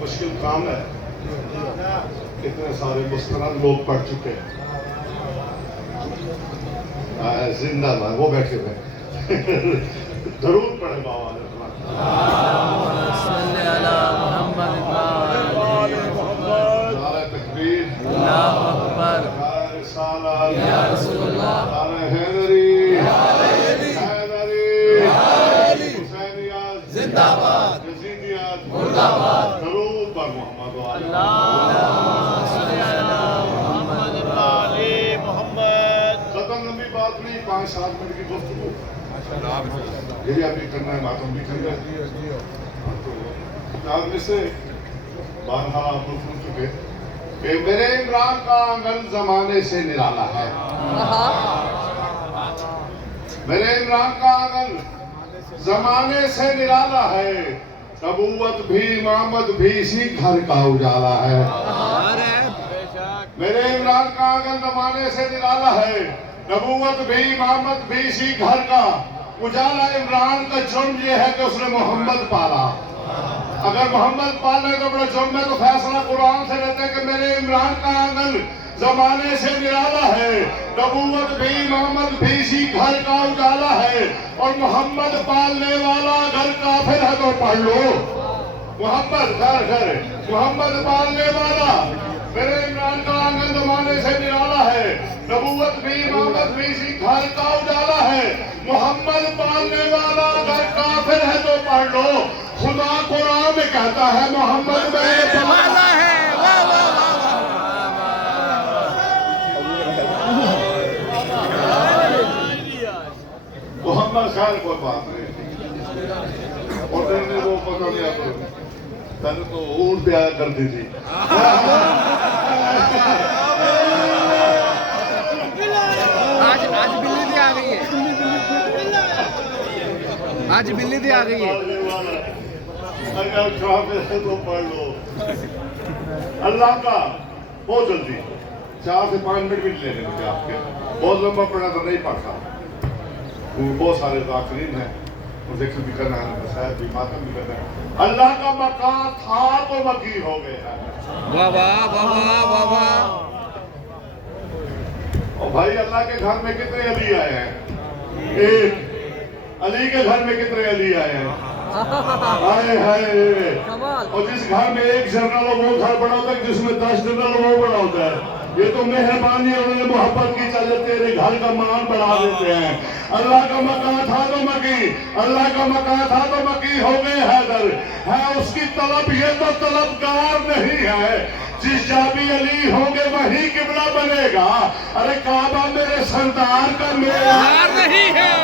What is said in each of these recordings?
مشکل کام ہے. کتنے سارے مستند لوگ پڑھ چکے ہیں. زندہ باد وہ بیٹھے ہوئے درود پڑھے بابا نے. نعرہ تکبیر، اللہ اکبر، نعرہ رسالت، یا رسول اللہ، نعرہ حیدری، حیدری، حسینیت زندہ باد، یزیدیت مرد آباد. درود بر محمد و آل اللہم صلی علی محمد و آل محمد. ختم لمبی بات نہیں، 5-7 منٹ کی گفتگو. یہ بھی ابھی کرنا ہے، بات ہم بھی کرنا ہے. آپ میں سے بارہا آپ لوگ سن چکے کہ میرے عمران کا آنگن زمانے سے نرالا ہے. میرے عمران کا آنگن زمانے سے نرالا ہے. نبوت بھی امامت بھی اسی گھر کا اجالا ہے. میرے عمران کا آنگن زمانے سے نرالا ہے. نبوت بھی امامت بھی اسی گھر کا اجالا. عمران کا جرم یہ ہے کہ اس نے محمد پالا. اگر محمد پالنے تو بڑا جرم ہے تو فیصلہ قرآن سے لیتے ہیں کہ میرے عمران کا آنگن زمانے سے نرالا ہے. نبوت بھی امامت بھی اسی گھر کا اجالا ہے. اور محمد پالنے والا اگر کافر ہے تو پڑھ لو. محمد خیر محمد پالنے والا میرے عمران کا آنگن زمانے سے نرالا ہے. نبوت بھی امامت بھی اسی گھر کا اجالا ہے. محمد پالنے والا اگر کافر ہے تو پڑھ لو. خدا قرآن میں کہتا ہے محمد میں والا ہے. محمد خیر کوئی بات نہیں. اور نے وہ پتہ نہیں آپ پہلے تو اونٹ پہ آیا کرتی تھی. آج بلی بھی آ گئی ہے. آج بلی بھی آ گئی ہے. اگر کافر ہے تو پڑھ لو. اللہ کا بہت جلدی 4 سے 5 منٹ بھی لے لیں مجھے آپ کے. بہت لمبا پڑھنا تو نہیں پڑھتا. بہت سارے ذاکرین ہیں، ذکر بھی کرنا ہے، شاید بھی ماتم بھی کرنا ہے. اللہ کا مکان تھا تو مکی ہو گیا. واہ واہ واہ واہ واہ. اور بھائی اللہ کے گھر میں کتنے علی آئے ہیں؟ ایک. علی کے گھر میں کتنے علی آئے ہیں؟ آئے ہائے. اور جس گھر میں ایک جنرل ہو وہ گھر بڑا ہوتا ہے، جس میں 10 جنرل وہ بڑا ہوتا ہے. یہ تو مہربانی انہوں نے محبت کی چلے تیرے گھر کا مان بڑھا دیتے ہیں. اللہ کا مکان تھا تو مکی، اللہ کا مکان تھا تو مکی ہو گئے حیدر. ہے اس کی طلب، یہ تو طلبگار نہیں ہے. جس جا بھی علی ہوں گے وہی قبلہ بنے گا. ارے کعبہ میرے سردار کا معیار نہیں ہے.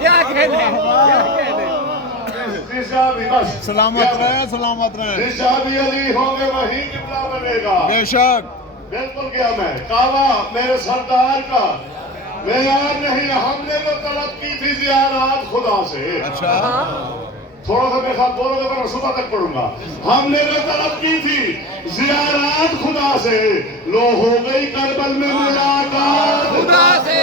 کیا کہنے بس سلامت رہے، سلامت رہے. جس جا بھی علی ہوں گے وہی قبلہ بنے گا. بے شک. بالکل کیا میں کعبہ میرے سردار کا معیار نہیں. ہم نے تو طلب کی تھی زیارات خدا سے. اچھا تھوڑا سا میرے ساتھ بولو گے میں صبح تک پڑھوں گا. ہم نے تو طلب کی تھی زیارات خدا سے. لو ہو گئی کربل میں ملاقات خدا سے.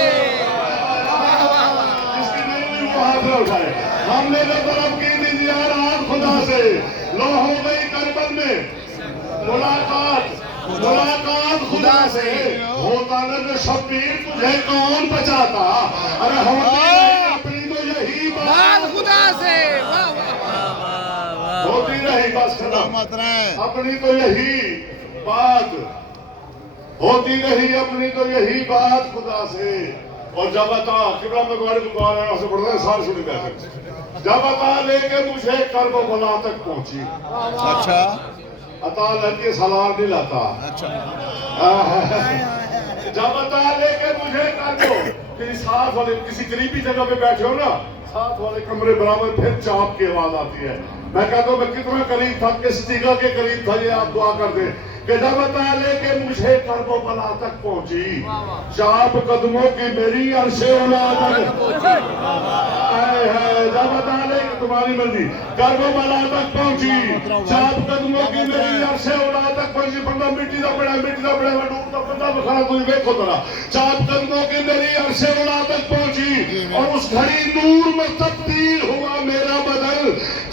جس کی نہیں ہوئی وہ ہاتھ میں اٹھائے. ہم نے تو طلب کی تھی زیارات خدا سے. لو ہو گئی کربل میں ملاقات خدا سے. ہوتا نہ شبیر تجھے کون بچاتا. ارے ہوتی اپنی تو یہی بات خدا سے. ہوتی رہی بس ختم. سلامت رہے. اپنی تو یہی بات ہوتی رہی، اپنی تو یہی بات خدا سے. اور جب عطا قبلہ میں گوارے کو گوارے سے پڑھتے ہیں سارے سنی بیٹھے. جب عطا لے کے مجھے کرب و بلا تک پہنچی. اچھا عطا لے سلار نہیں لاتا. اچھا. جب عطا لے کے مجھے کر دو کہ ساتھ والے کسی قریبی جگہ پہ بیٹھے ہو نا، ساتھ والے کمرے برابر پھر چاپ کی آواز آتی ہے. میں کہتا ہوں میں کتنا قریب تھا، کس جگہ کے قریب تھا. یہ آپ دعا کر دیں کہ جب عطا لے کے مجھے کرب و بلا تک پہنچی. چاپ قدموں کی میری عرش اولا تک جب عطا لے کے تمہاری مرضی کرب و بلا تک پہنچی. چاپ قدموں کی میری عرش اولا تک پہنچی. بندہ مٹی دا بڑا میں ڈوبتا بندہ بخارا تجھے دیکھو ذرا. چاپ قدموں کی میری عرش اولا تک پہنچی. اور اس گھڑی نور میں تبدیل ہوا میرا بدن.